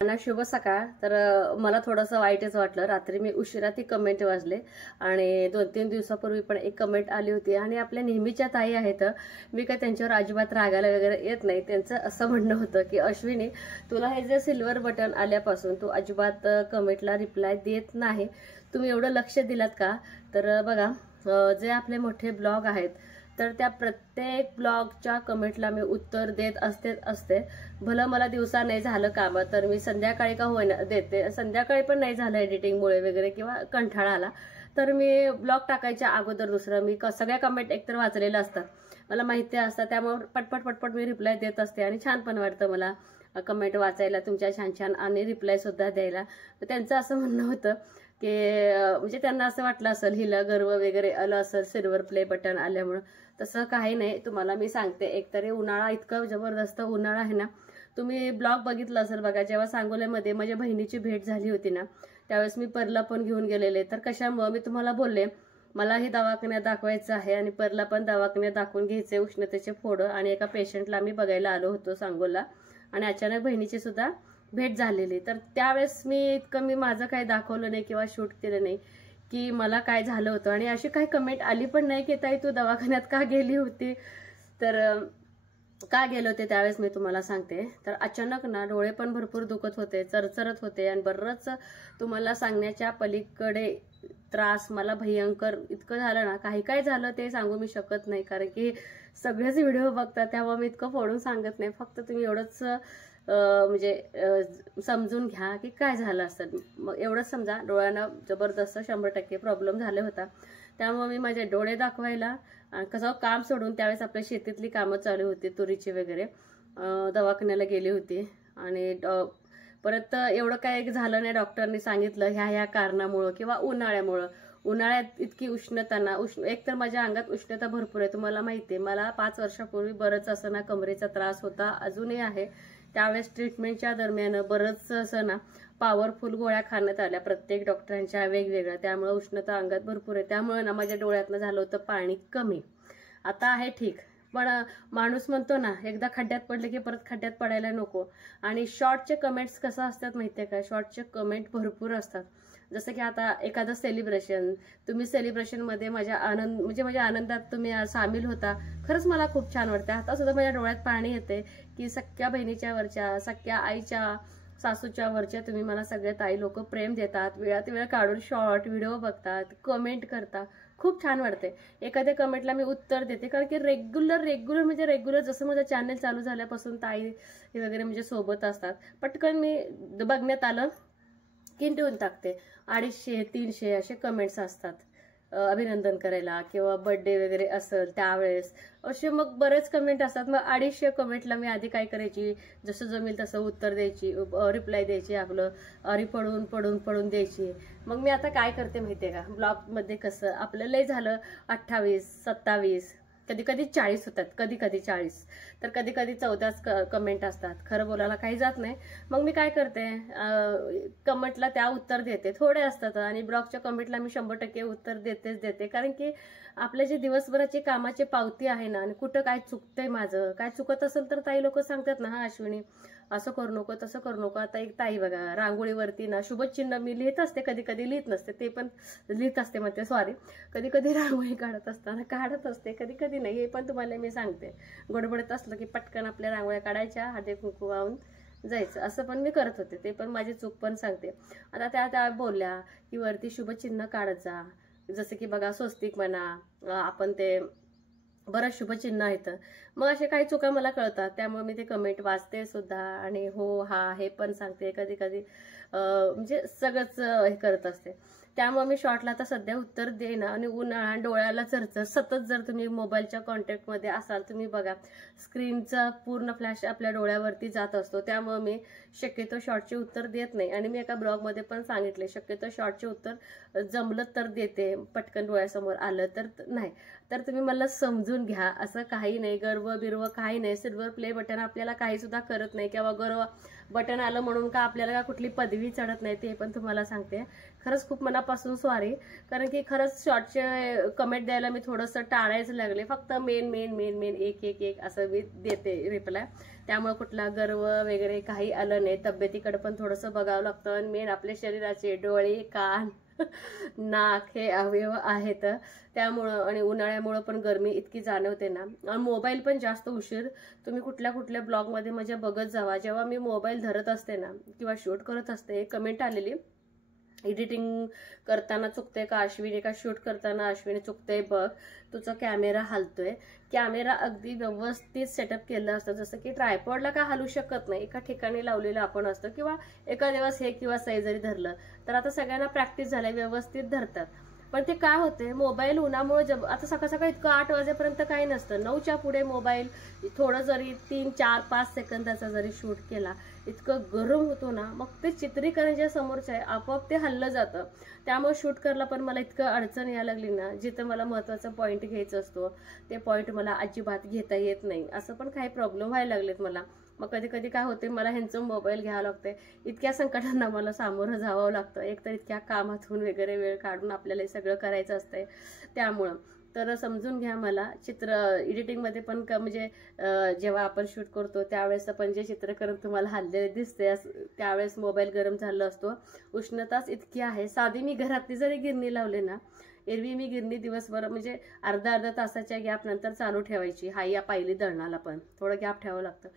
शुभ सकाळ। तर मला थोडंसं वाईटच वाटलं। रात्री मी उशिरा ती कमेंट वाचले आणि 2-3 दिवसापूर्वी पण एक कमेंट आली होती आणि आपल्या नेहमीच्या ताई आहेत, मी काय त्यांच्यावर अजिबात रागायला वगैरे येत नाही। त्यांचं असं म्हणणं होतं की अश्विनी, तुला हे जे सिल्वर बटन आल्यापासून तू अजिबात कमेंटला रिप्लाय देत नाही, तुम्ही एवढं लक्ष दिलात का? तर बघा, जे आपले मोठे ब्लॉग आहेत तर त्या प्रत्येक ब्लॉगच्या कमेंटला मी उत्तर देत असते। भलं मला दिवसा नाही झालं काम तर मी संध्याकाळी का होईना देते। संध्याकाळी पण नाही झालं एडिटिंगमुळे वगैरे किंवा कंटाळा आला तर मी ब्लॉग टाकायच्या अगोदर दुसरं मी सगळ्या कमेंट एकतर वाचलेल्या असतात, मला माहिती असतात, त्यामुळे पटपट मी रिप्लाय देत असते आणि छान पण वाटतं मला कमेंट वाचायला तुमच्या छान छान आणि रिप्लाय सुद्धा द्यायला। त्यांचं असं म्हणणं होतं की म्हणजे त्यांना असं वाटलं असेल हिला गर्व वगैरे आलं असेल सिल्वर प्ले बटन आल्यामुळे। तसं काही नाही, तुम्हाला मी सांगते। एकतरी उन्हाळा इतका जबरदस्त उन्हाळा आहे ना, तुम्ही ब्लॉग बघितलं असेल बघा, जेव्हा सांगोल्यामध्ये माझ्या बहिणीची भेट झाली होती ना त्यावेळेस मी परला पण घेऊन गेलेले। तर कशामुळे मी तुम्हाला बोलले मलाही दवाखान्यात दाखवायचं आहे आणि परला पण दवाखान्यात दाखवून घ्यायचे उष्णतेचे फोडं, आणि एका पेशंटला मी बघायला आलो होतो सांगोला आणि अचानक बहिणीची सुद्धा भेट झालेली। तर त्यावेळेस मी इतकं मी माझं काही दाखवलं नाही किंवा शूट केलं नाही की मला काय झालं होतं, आणि अशी काही कमेंट आली पण नाही की ताई तू दवाखान्यात का गेली होती। तर का गेले होते त्यावेळेस मी तुम्हाला सांगते। तर अचानक ना डोळे पण भरपूर दुखत होते, चरचरत होते आणि बरंच तुम्हाला सांगण्याच्या पलीकडे त्रास मला भयंकर इतकं झालं ना, काही काय झालं ते सांगू मी शकत नाही, कारण की सगळेच व्हिडिओ बघतात त्यामुळे मी इतकं फोडून सांगत नाही। फक्त तुम्ही एवढंच म्हणजे समजून घ्या की काय झालं असेल। मग एवढंच समजा, डोळ्यांना जबरदस्त 100% प्रॉब्लेम झाले होता, त्यामुळे मी माझे डोळे दाखवायला कसं काम सोडून त्यावेळेस आपल्या शेतीतली कामं चालू होती तुरीची वगैरे, दवाखान्याला गेली होती। आणि परत एवढं काय झालं नाही, डॉक्टरनी सांगितलं ह्या कारणामुळं किंवा उन्हाळ्यामुळं। उन्हाळ्यात इतकी उष्णता ना, एक तर माझ्या अंगात उष्णता भरपूर आहे, तुम्हाला माहिती आहे। मला 5 वर्षापूर्वी बरंच असं ना कमरेचा त्रास होता, अजूनही आहे। त्यावेळेस ट्रीटमेंटच्या दरम्यान बरंच असं ना पॉवरफुल गोळ्या खाण्यात आल्या प्रत्येक डॉक्टरांच्या वेगवेगळ्या, त्यामुळे उष्णता अंगात भरपूर आहे। त्यामुळे ना माझ्या डोळ्यातनं झालं होतं पाणी कमी, आता आहे ठीक। पण माणूस म्हणतो ना एकदा खड्ड्यात पडले की परत खड्ड्यात पडायला नको। आणि शॉर्टचे कमेंट्स कसं असतात माहितीये का, शॉर्टचे कमेंट भरपूर असतात। जसं की आता एखादं सेलिब्रेशन, तुम्ही सेलिब्रेशनमध्ये माझ्या आनंदात तुम्ही सामील होता, खरंच मला खूप छान वाटतं। आता सुद्धा माझ्या डोळ्यात पाणी येते की सख्या बहिणीच्या वरच्या, सख्या आईच्या, सासूच्या वरच्या तुम्ही मला सगळे ताई लोक प्रेम देतात, वेळात वेळ काढून शॉर्ट व्हिडिओ बघतात, कमेंट करतात, खूप छान वाटते। एखाद्या कमेंटला मी उत्तर देते, कारण की रेग्युलर जसं माझं चॅनल चालू झाल्यापासून ताई वगैरे म्हणजे सोबत असतात, पटकन मी बघण्यात आलं की देऊन टाकते। 250-300 असे कमेंट्स असतात अभिनंदन करायला किंवा बर्थडे वगैरे असेल त्यावेळेस, असे मग बरेच कमेंट असतात। मग 250 कमेंटला मी आधी काय करायची, जसं जमेल तसं उत्तर द्यायची, रिप्लाय द्यायची, आपलं अरी पडून द्यायची। मग मी आता काय करते माहितीये का, ब्लॉग मध्ये कसं आपलं लय झालं 28, 27, कधी 40 होतात, कधी 40, तर कधी 14च कमेंट असतात। खरं बोलायला काही जात नाही। मग मी काय करते, कमेंटला त्या उत्तर देते, थोडे असतात, आणि ब्लॉगच्या कमेंटला मी 100% उत्तर देते, कारण की आपल्या जे दिवसभराची कामाची पावती आहे ना, आणि कुठं काय चुकतंय, माझं काय चुकत असेल तर ताई लोक सांगतात ना, हा अश्विनी असं करू नको, तसं करू नको। आता एक ताई बघा, रांगोळीवरती ना शुभचिन्ह मी लिहित असते, कधी लिहित नसते, ते पण लिहित असते म्हणते, सॉरी, कधी रांगोळी काढत असताना काढत असते, कधी नाही, हे पण तुम्हाला मी सांगते। गडबडत असलं की पटकन आपल्या रांगोळ्या काढायच्या, हळदी कुंकू वाहून जायचं, असं पण मी करत होते, ते पण माझी चूक पण सांगते। आता त्या बोलल्या की वरती शुभचिन्ह काढत जा, जसं की बघा स्वस्तिक म्हणा, आपण ते बरंच शुभचिन्ह आहेत। मग असे काही चुका मला कळतात, त्यामुळे मी ते कमेंट वाचते सुद्धा, आणि हो हा हे पण सांगते, कधी म्हणजे सगळंच हे करत असते। त्यामुळे मी शॉर्टला आता सध्या उत्तर देईना। आणि उन्हाळा डोळ्याला चरचर सतत, जर तुम्ही मोबाईलच्या कॉन्टॅक्टमध्ये असाल, तुम्ही बघा स्क्रीनचा पूर्ण फ्लॅश आपल्या डोळ्यावरती जात असतो, त्यामुळे मी शक्यतो शॉर्टचे उत्तर देत नाही। आणि मी एका ब्लॉगमध्ये पण सांगितले, शक्यतो शॉर्टचे उत्तर जमलं तर देते, पटकन डोळ्यासमोर आलं तर नाही। तर तुम्ही मला समजून घ्या, असं काही नाही, गर्व काही नाही। सिल्वर प्ले बटन आपल्याला काही सुद्धा करत नाही, किंवा गर्व बटन आलं म्हणून का आपल्याला पटली पदवी चढत नाही, ते पण तुम्हाला सांगते। खरंच खूप मनापासून सॉरी, कारण की खरंच शॉर्टचे कमेंट द्यायला मी थोडंसं टाळायचं लागले, फक्त मेन एक असं मी देते रिप्लाय। त्यामुळे कुठला गर्व वगैरे काही आलं नाही. तब्येतीकडे पण थोडंसं बघावं लागतं. आणि मेन आपल्या शरीराचे डोळे, कान, नाक हे अवयव आहेत, त्यामुळं आणि उन्हाळ्यामुळं पण गरमी इतकी जाणवते ना. आणि मोबाईल पण जास्त उशीर तुम्ही कुठल्या कुठल्या ब्लॉगमध्ये म्हणजे बघत जावा. जेव्हा मी मोबाईल धरत असते ना किंवा शूट करत असते, कमेंट आलेली एडिटिंग करताना चुकते का अश्विनी, का शूट करताना अश्विनी चुकते बघ, तुझा कॅमेरा हलतोय. कॅमेरा अगदी व्यवस्थित सेटअप केलं असतं, जसं की ट्रायपॉडला का हलू शकत नाही, एका ठिकाणी लावलेलं आपण असतं किंवा एका दिवस हे किंवा सही जरी धरलं तर आता सगळ्यांना प्रॅक्टिस झाली, व्यवस्थित धरतात. पण ते काय होते, मोबाईल उन्हामुळे आता सकाळ सकाळ इतकं 8 वाजेपर्यंत काही नसतं, 9च्या पुढे मोबाईल थोडं जरी 3, 4, 5 सेकंदाचा जरी शूट केला इतकं गरम होतो ना, मग ते चित्रीकरण जे समोरचं आहे आपोआप ते हल्लं जातं. त्यामुळे शूट करायला पण मला इतकं अडचण यायला लागली ना, जिथं मला महत्त्वाचा पॉईंट घ्यायचा असतो ते पॉईंट मला अजिबात घेता येत नाही. असं पण काही प्रॉब्लेम व्हायला लागलेत मला. मग कधी कधी काय होते, मला ह्यांचं मोबाईल घ्यावं लागतंय. इतक्या संकटांना मला सामोरं जावं लागतं, एकतर इतक्या कामातून वगैरे वेळ काढून आपल्याला हे सगळं करायचं असतंय. त्यामुळं तर समजून घ्या मला. चित्र एडिटिंगमध्ये पण म्हणजे जेव्हा आपण शूट करतो त्यावेळेस आपण जे चित्रकरण तुम्हाला हल्लेले दिसते त्यावेळेस मोबाईल गरम झाला असतो. उष्णताच इतकी आहे. साधी मी घरातली जरी गिरणी लावली ना, एरवी मी गिरणी दिवसभर म्हणजे अर्धा तासाच्या गॅप नंतर चालू ठेवायची. हा या पायली दळणाला पण थोडं गॅप ठेवावं लागतं.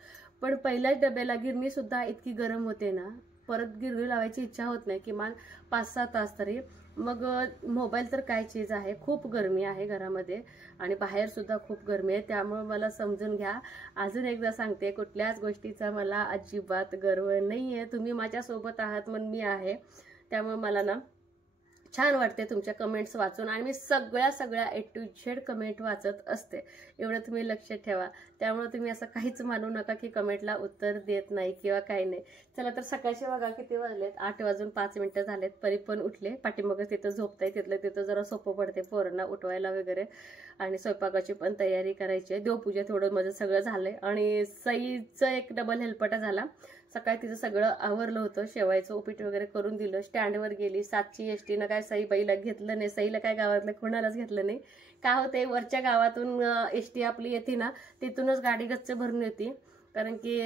पण पहिल्याच डब्याला गिरणी सुद्धा इतकी गरम होते ना, परत गिरणी लावायची इच्छा होत नाही, किमान 5-6 तास तरी. मग मोबाईल तर काय चीज आहे. खूप गरमी आहे घरामध्ये आणि बाहेर सुद्धा खूप गरमी आहे. त्यामुळे मला समजून घ्या. अजून एकदा सांगते, कुठल्याच गोष्टीचा मला अजिबात गर्व नाही आहे. तुम्ही माझ्यासोबत आहात म्हणून मी आहे. त्यामुळे मला ना छान वाटते तुमच्या कमेंट्स वाचून. आणि मी सगळ्या A to Z कमेंट वाचत असते, एवढं तुम्ही लक्ष ठेवा. त्यामुळे तुम्ही असं काहीच मानू नका की कमेंटला उत्तर देत नाही किंवा काही नाही. चला तर सकाळचे बघा किती वाजलेत, 8:05 झालेत. परी पण उठले, पाठीमागं तिथं झोपताय, तिथं जरा सोपं पडते पोरांना उठवायला वगैरे. आणि स्वयंपाकाची पण तयारी करायची आहे. देवपूजा थोडं माझं सगळं झालंय. आणि सईचं एक डबल हेल्पटा झाला. सकाळी तिचं सगळं आवरलं होतं, शेवायचं उपीट वगैरे करून दिलं. स्टँडवर गेली. 7ची एसटीनं काय सई बाईला घेतलं नाही, सईला काय गावातलं कोणालाच घेतलं नाही. काय होते, वरच्या गावातून एसटी आपली येते ना, तिथूनच गाडी गच्च भरून येते. कारण की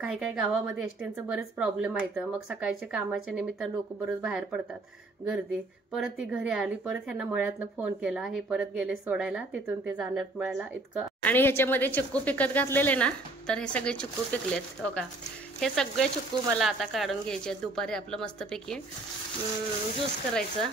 काही काही गावामध्ये एसटींचं बरेच प्रॉब्लेम आहेत. मग सकाळच्या कामाच्या निमित्तानं लोक बरंच बाहेर पडतात, गर्दी. परत ती घरी आली, परत ह्यांना मळ्यातनं फोन केला, हे परत गेले सोडायला, तिथून ते जाणार मळ्याला इतकं. आणि ह्याच्यामध्ये चिक्कू पिकत घातलेले ना, तर हे सगळे चिक्कू पिकलेत हो का. हे सगळे चिक्कू मला आता काढून घ्यायचे. दुपारी आपलं मस्तपैकी ज्यूस करायचं.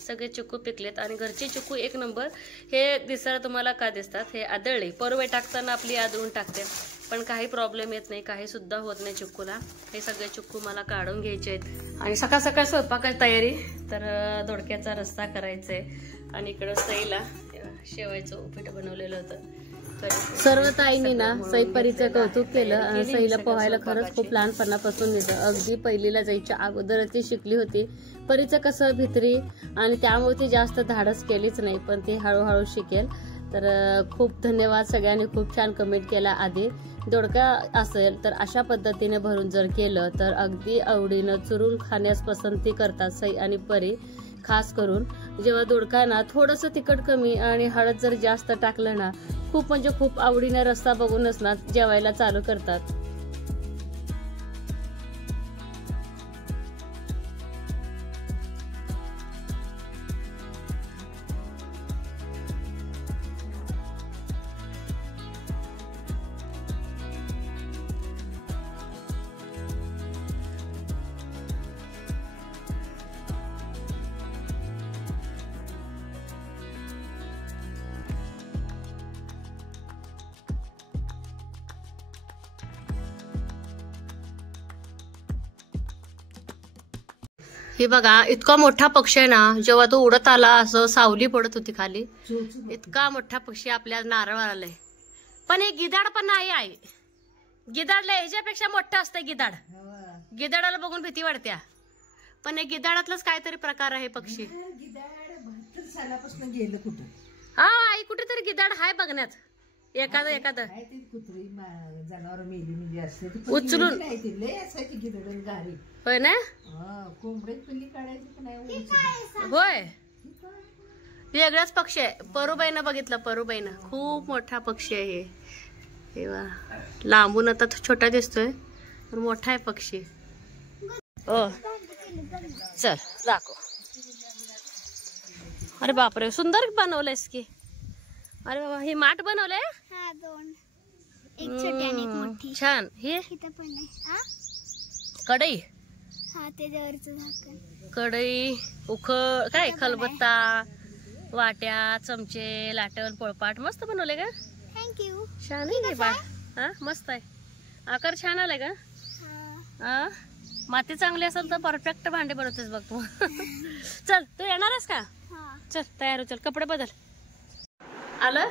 सगळे चिक्कू पिकलेत आणि घरचे चिक्कू एक नंबर. हे दिसायला तुम्हाला का दिसतात, हे आदळले. परवे टाकताना आपली आदळून टाकते, पण काही प्रॉब्लेम येत नाही, काही सुद्धा होत नाही चिक्कूला. हे सगळे चिक्कू मला काढून घ्यायचे आहेत. आणि सकाळ सकाळ स्वयंपाकाची तयारी. तर दोडक्याचा रस्सा करायचा आहे. आणि इकडं सईला शेवायचं उपीट बनवलेलं होतं. सर्व ताईंनी ना सईपरीचं कौतुक केलं. आणि सईला पोहायला खरंच खूप लहानपणापासून येतं. अगदी पहिलीला जायच्या अगोदर ती शिकली होती. परीचं कसं भित्री आणि त्यामुळे ती जास्त धाडस केलीच नाही, पण ती हळूहळू शिकेल. तर खूप धन्यवाद सगळ्यांनी, खूप छान कमेंट केला. आधी दोडका असेल तर अशा पद्धतीने भरून जर केलं तर अगदी आवडीनं चुरून खाण्यास पसंती करतात सई आणि परी. खास करून जेव्हा दोडका ना थोडंसं तिखट कमी आणि हळद जर जास्त टाकलं ना, खूप म्हणजे खूप आवडीने रस्सा बघूनच ना जेवायला चालू करतात. हे बघा, इतका मोठा पक्षी आहे ना, जेव्हा तो उडत आला असं सावली पडत होती खाली, इतका मोठा पक्षी आपल्या नारळाला आलाय. पण एक गिधाड पण नाही आहे. गिधाडला ह्याच्यापेक्षा मोठं असतं गिधाड. गिधाडाला बघून भीती वाटत्या, पण एक गिधाडातलाच काहीतरी प्रकार आहे पक्षी. हा आई, कुठेतरी गिधाड हाय बघण्यात. एखादं उचलून होय ना. होय, वेगळाच पक्षी आहे. परूबाईनं बघितलं, परूबाईनं. खूप मोठा पक्षी आहे हे. हे वा, लांबून आता छोटा दिसतोय पण मोठा आहे पक्षी. ओ चल दाखव. अरे बापरे, सुंदर बनवलंयस की. अरे बाबा, हे माठ बनवलंय. हा, दोन, एक छोटी आणि एक मोठी. छान. हे इथं पण आहे. कढई. हा, त्याच्यावरचं झाकण. कढई, उखळ, काय खलबत्ता, वाट्या, चमचे, लाटण, पोळपाट मस्त बनवले का. थँक्यू. छान आहे बा. हा मस्त आहे. आकार छान आलाय का. हा, माती चांगली असेल तर परफेक्ट भांडे बनवतेस बघ तू. चल तू येणारस का. चल तयार हो, चल कपडे बदल. आलं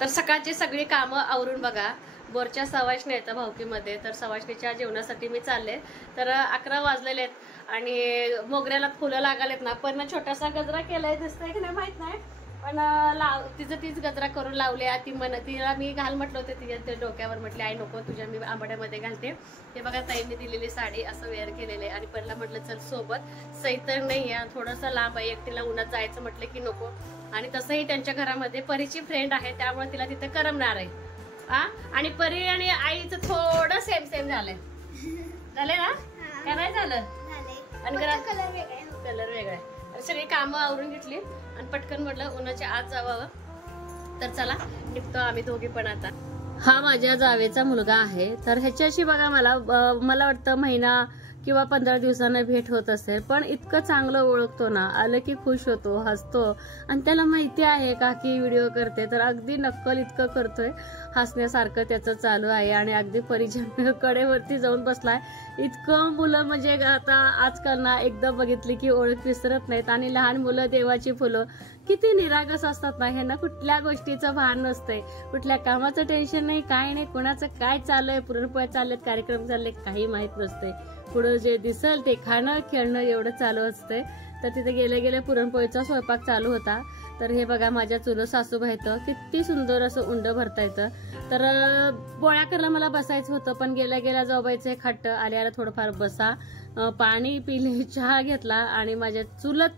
तर सकाळची सगळी कामं आवरून बघा. बोरच्या सवाष्णी येतं भावकीमध्ये, तर सवाष्णीच्या जेवणासाठी मी चालले. तर 11 वाजलेले आहेत आणि मोगऱ्याला फुलं लागालेत ना. पण छोटासा गजरा केलाय, दिसतंय की नाही माहित नाही, पण तिचं तीच गजरा करून लावले. तिला मी घाल म्हटलं होते, तिच्या डोक्यावर म्हटले आई नको, तुझ्या मी आंबाड्यामध्ये घालते. ते बघा ताईंनी दिलेली साडी असं वेअर केलेले. आणि पहिला म्हटलं चल सोबत, सई तर नाही आहे, थोडंसं लांब आहे, एकटीला उन्हात जायचं म्हटलं की नको. आणि तसंही त्यांच्या घरामध्ये परीची फ्रेंड आहे, त्यामुळे तिला तिथे करमणार आहे. आणि परी आणि आईचं थोडं सेम झालंय. झालंय ना, काय नाही झालं. आणि कलर वेगळा आहे. सगळी कामं आवरून घेतली आणि पटकन म्हटलं उन्हाच्या आत जावं. तर चला निघतो आम्ही दोघी पण आता. हा माझ्या जावेचा मुलगा आहे. तर ह्याच्याशी बघा मला वाटतं महिना किंवा 15 दिवसांना भेट होत असेल, पण इतकं चांगलं ओळखतो ना. आलं की खुश होतो, हसतो. आणि त्याला माहिती आहे का की व्हिडिओ करते, तर अगदी नक्कल इतकं करतोय, हसण्यासारखं त्याचं चालू आहे. आणि अगदी परिचय कडेवरती जाऊन बसलाय. इतकं मुलं म्हणजे आता आजकाल ना एकदा बघितली की ओळख विसरत नाहीत. आणि लहान मुलं देवाची फुलं किती निरागस असतात ना. ह्यांना कुठल्या गोष्टीचं भान नसतंय, कुठल्या कामाचं टेन्शन नाही, काय नाही, कोणाचं काय चाललंय, पुरणपोळ्या चाललेत, कार्यक्रम चालले, काही माहित नसतंय. पुढं जे दिसल ते खाणं खेळणं एवढं चालू असतंय. तर तिथे गेले पुरणपोळीचा स्वयंपाक चालू होता. तर हे बघा माझ्या चुलत सासूबाई आहेत, किती सुंदर असं उंड भरता येतं. तर पोळ्या करायला मला बसायचं होतं, पण गेल्या जाऊबाईचं एक हट्ट, आल्याला थोडंफार बसा, पाणी पिले, चहा घेतला. आणि माझ्या चुलत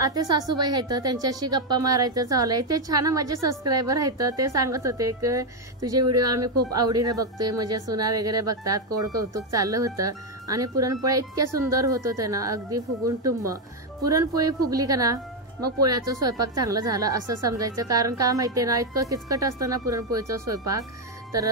आते सासूबाई आहेत, त्यांच्याशी गप्पा मारायचं चाललंय. ते छान माझे सबस्क्रायबर आहेत, ते सांगत होते की तुझे व्हिडिओ आम्ही खूप आवडीने बघतोय, म्हणजे सुना वगैरे बघतात, कोड कौतुक चाललं होतं. आणि पुरणपोळ्या इतक्या सुंदर होत होत्या ना, अगदी फुगून टुंब. पुरणपोळी फुगली का ना, मग पोळ्याचा स्वयंपाक चांगला झाला असं समजायचं. कारण का माहितीये ना, इतकं किचकट असतं ना पुरणपोळीचा स्वयंपाक, तर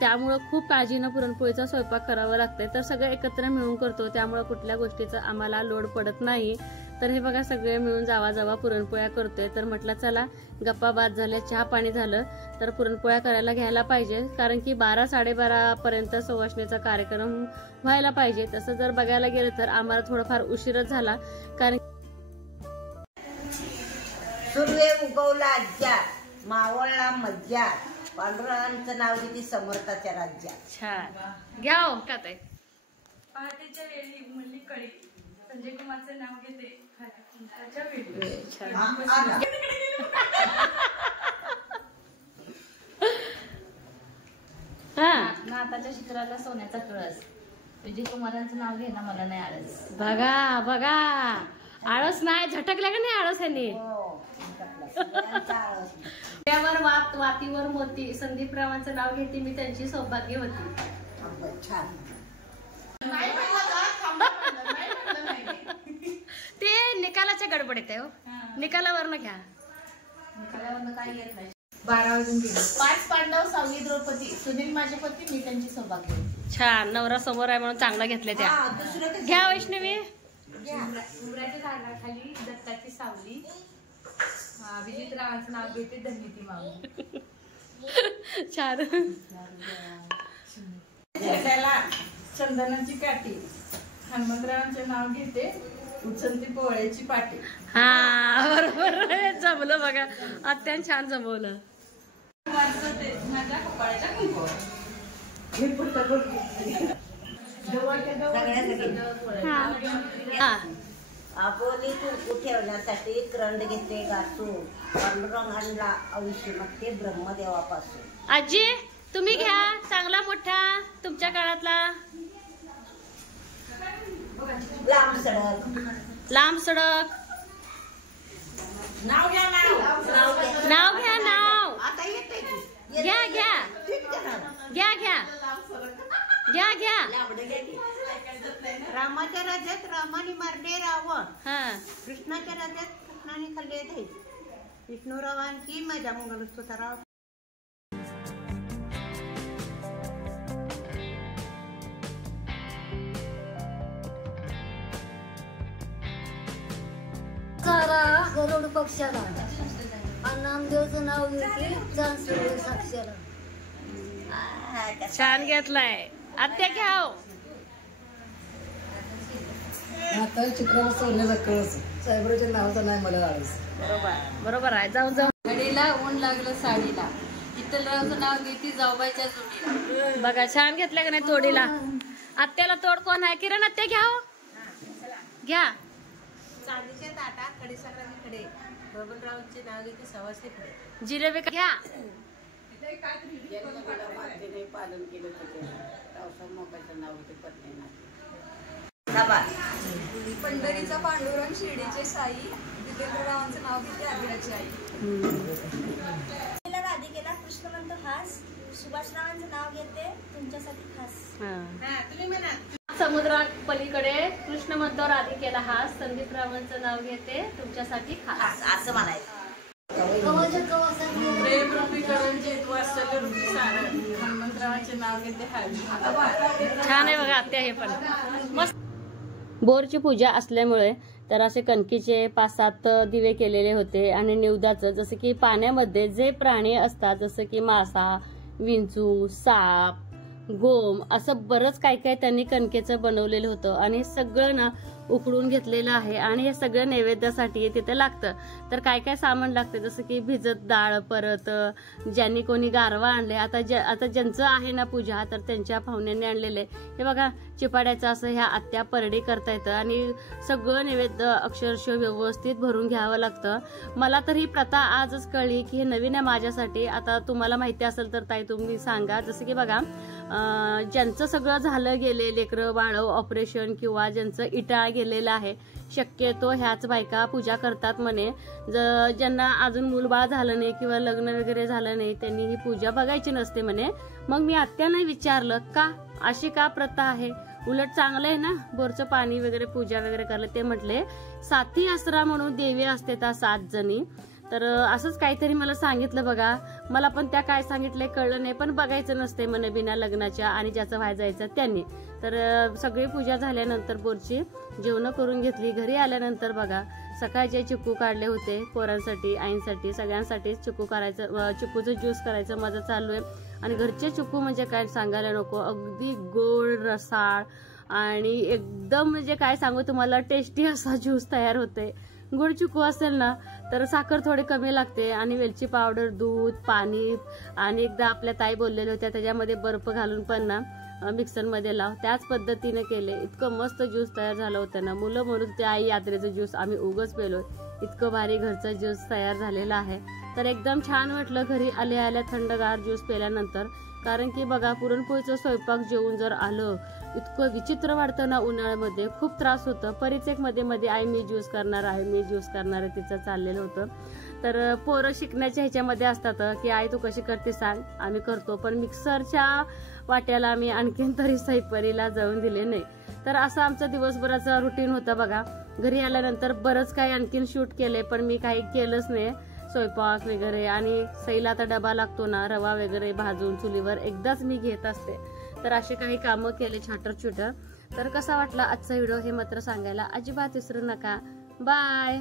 त्यामुळं खूप काळजीनं पुरणपोळीचा स्वयंपाक करावा लागतंय. तर सगळं एकत्र मिळून करतो, त्यामुळं कुठल्या गोष्टीचा आम्हाला लोड पडत नाही. तर हे बघा सगळे मिळून जावा पुरणपोळ्या करतोय. तर म्हटलं चला गप्पा बाद झाल्या, चहा पाणी झालं, तर पुरणपोळ्या करायला घ्यायला पाहिजे. कारण की 12-12:30 पर्यंत सवाष्णीचा कार्यक्रम व्हायला पाहिजे. तसं जर बघायला गेलं तर आम्हाला थोडाफार उशीरच झाला. कारण सूर्य उगवला राज्यात, मावळला मज्जात, पांडुरंगाचं नाव घेते समर्थाच्या राज्यात. छान घ्या हो का ताई. पहाटेच्या वेळी मुली कळी, संजय कुमारचं नाव घेते त्याच्या वेळी. नाताच्या शिखराला सोन्याचा कळस, विजय कुमारांचं नाव घे ना, मला नाही आळस. बघा आळस नाही, झटकल्या का नाही आळस यांनी. त्यावर वातीवर मोती, संदीप रावांचं नाव घेते मी, त्यांची सौभाग्य होती. ते निकालाच्या गडबडीत आहे हो, निकालावरनं घ्या. निकालावरनं काय येत नाही. 12 वाजून गेले. 5 पांडव, 6वी द्रौपदी, सुनील माझे पती, मी त्यांची सौभाग्य. छान, नवरा समोर आहे म्हणून चांगला घेतले त्या. घ्या वैष्णवी. उमराच्या झाडाखाली दत्ताची सावली, विजित रावांचं नाव घेते, धन्य ती माऊली. छान. चंदनाची काठी, हनुमंतरावांचे नाव घेते, उचलती पोळ्याची पाटी. हा बरोबर जमलं बघा, अत्यान छान जमवलं. माझ्या कपाळाच्या कुंकू. आबोली कुंकू ठेवण्यासाठी करंड घेते घासून, पांडुरंगाला आयुष्य मागते ब्रह्मदेवापासून. आजी तुम्ही घ्या चांगला मोठा तुमच्या काळातला. लांब सडक. नाव घ्या, नाव नाव घ्या, नाव आता येते घ्या घ्या. घ्या घ्या घ्या घ्या. रामाच्या राज्यात रामाने मारले रावण, हा कृष्णाच्या राज्यात कृष्णाने खाल्ले दही. विष्णुरावांची माझ्या मंगलसूत्राव. गरुड पक्षाला आणि नामदेवचं नाव घेतली चांदसूर्य साक्षाला. छान घेतलाय आत्या घ्या. आता चित्र सोडण्याचा कळस साहेबराच्या नावाचं नाही मला आळस. बरोबर बरोबर आहे. जाऊन जाऊन घडीला ऊन लागलं साडीला, विठ्ठलरावचं नाव घेतली जाऊबाईच्या जोडीला. बघा छान घेतलं का नाही तोडीला. आत्याला तोड कोण आहे? किरण आत्या घ्या हो. घ्या. चांदीच्या ताटा खडीसाखरांकडे बबनरावांचे नाव घेतले सवासेकडे. जिलेबी घ्या. पालन केलं रावसाहेब मोकाचं नाव होते पत्नीना. पंढरीचा पांडुरंग, शिर्डीचे साई, जितेंद्ररावांचं नाव घेते अभिराची आई. राधिकेला कृष्ण म्हणतो हास, सुभाषरावांचं नाव घेते तुमच्यासाठी खास. तुम्ही म्हणा. समुद्रा पलीकडे कृष्ण म्हणतो राधिकेला हास, संदीपरावांचं नाव घेते तुमच्यासाठी खास. असं म्हणायचं. कवाच्या कवा सांगली प्रेम रूपी करंजीत, वात्सल्य रूपी सारण, हनुमंतरावांचे नाव घेते हळदी. छान आहे बघा आत्या हे पण मस्त. बोरची पूजा असल्यामुळे तर असे कणकीचे 5-7 दिवे केलेले होते आणि निवदाचं जसं की पाण्यामध्ये जे प्राणी असतात जसं की मासा, विंचू, साप, गोम असं बरंच काय काय त्यांनी कणकेचं बनवलेलं होतं आणि सगळं ना उकडून घेतलेलं आहे आणि हे सगळं नैवेद्यासाठी तिथे लागतं. तर काय काय सामान लागतं जसं की भिजत डाळ, परत ज्यांनी कोणी गारवा आणले, आता ज्यांचं आहे ना पूजा तर त्यांच्या पाहुण्यांनी आणलेले हे बघा चिपाड्याचं असं ह्या आत्या परडी करता येतं आणि सगळं नैवेद्य अक्षरशः व्यवस्थित भरून घ्यावं लागतं. मला तर ही प्रथा आजच कळली की हे नवीन आहे माझ्यासाठी. आता तुम्हाला माहिती असेल तर ताई तुम्ही सांगा. जसं की बघा ज्यांचं सगळं झालं गेले लेकरं बाळ ऑपरेशन किंवा ज्यांचं इटाळ गेलेलं आहे शक्यतो ह्याच बायका पूजा करतात म्हणे. ज्यांना अजून मूलबाळ झालं नाही किंवा लग्न वगैरे झालं नाही त्यांनी ही पूजा बघायची नसते म्हणे. मग मी आत्याने विचारलं का अशी का प्रथा आहे, उलट चांगलं आहे ना बोरचं पाणी वगैरे पूजा वगैरे करलं. ते म्हटले साथी आसरा म्हणून देवी असते त्या 7 जणी. तर असंच काहीतरी मला सांगितलं बघा. मला पण त्या काय सांगितलंय कळलं नाही पण बघायचं नसते म्हणे बिना लग्नाच्या आणि ज्याचं व्हाय जायचं त्यांनी. तर सगळी पूजा झाल्यानंतर बोरची जेवण करून घेतली. घरी आल्यानंतर बघा सकाळचे चिक्कू काढले होते पोरांसाठी, आईंसाठी, सगळ्यांसाठी चिक्कू करायचं, चिक्कूचं ज्यूस करायचं माझं चालू आहे. आणि घरचे चिक्कू म्हणजे काय सांगायला नको, अगदी गोड रसाळ आणि एकदम म्हणजे काय सांगू तुम्हाला टेस्टी असा ज्यूस तयार होते. गुळ चिक्कू असेल ना तर साखर थोडी कमी लागते आणि वेलची पावडर, दूध, पाणी आणि एकदा आपल्या ताई बोललेल्या होत्या त्याच्यामध्ये बर्फ घालून पण ना मिक्सरमध्ये लाव. त्याच पद्धतीने केले. इतकं मस्त ज्यूस तयार झालं होतं ना. मुलं म्हणून ते आई यात्रेचं ज्यूस आम्ही उगच पेलोय. इतकं भारी घरचं ज्यूस तयार झालेलं आहे. तर एकदम छान वाटलं घरी आल्या थंडगार ज्यूस पेल्यानंतर. कारण की बघा पुरणपोळीचं स्वयंपाक जेवून जर आलं इतकं विचित्र वाटतं ना उन्हाळ्यामध्ये, खूप त्रास होतं. परीच एक मध्ये आई मी ज्यूस करणार आहे तिचं चाललेलं होतं. तर पोरं शिकण्याच्या ह्याच्यामध्ये असतात की आई तू कशी करते सांग, आम्ही करतो. पण मिक्सरच्या वाट्याला आम्ही आणखीन तरी सैपरीला जाऊन दिले नाही. तर असं आमचं दिवसभराचं रुटीन होतं बघा. घरी आल्यानंतर बरंच काही आणखीन शूट केले पण मी काही केलंच नाही स्वयंपाक वगैरे. आणि सईला आता डबा लागतो ना रवा वगैरे भाजून चुलीवर एकदाच मी घेत असते. तर असे काही कामं केले छोटं. तर कसा वाटला आजचा व्हिडिओ हे मात्र सांगायला अजिबात विसरू नका. बाय.